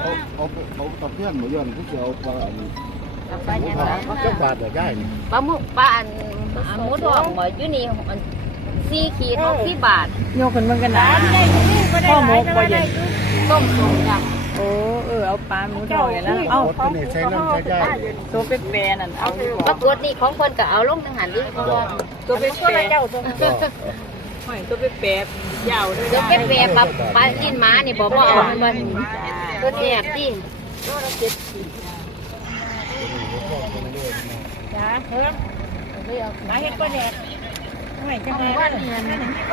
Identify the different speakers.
Speaker 1: เอาเอาเอา
Speaker 2: ตะเพื่อนหมูย้อนผู้เสียวปลาอันนี้
Speaker 3: กับปลาเนี่ยนะ
Speaker 2: เจ้าบาทได้นี่
Speaker 3: ปลาหมึกปลาอันอันหมูทองบ่อยู่นี่มันสี่ขีดหกสิบบาท
Speaker 1: โยกคนเบิ่งกันนะ
Speaker 4: ได้ที่ก็ได้หลาย
Speaker 1: ก
Speaker 4: แต่
Speaker 1: บ่
Speaker 4: ว่า
Speaker 1: เย็
Speaker 4: ได้
Speaker 1: น
Speaker 3: ต้มสุกจ้ะ
Speaker 1: โอ้เออเอาปลาหมูทอดอย่างนั้น
Speaker 2: เอาตัวนี้ใช้น้ำใช้ได้
Speaker 1: ตัวเป็ดแปรนั่นเอาดีก
Speaker 3: ป
Speaker 1: ว่า
Speaker 3: กฏนี่ของคนก็เอาลงทางหันดิ
Speaker 1: ตัวเป็ด
Speaker 4: ก็
Speaker 1: แปร
Speaker 4: ละเจ้าตัว
Speaker 1: หอยตัวเป็ดแปรยาวด้วย
Speaker 3: เดี๋ยวเป็ดแปรปลาปลาลิ้นม้านี่บอกว่าเอามัน ตัวแซ่บดิ
Speaker 4: จ้าเพิ่ม
Speaker 3: เลยเอา
Speaker 4: มาเฮ็ดก็แดดไม่จังไง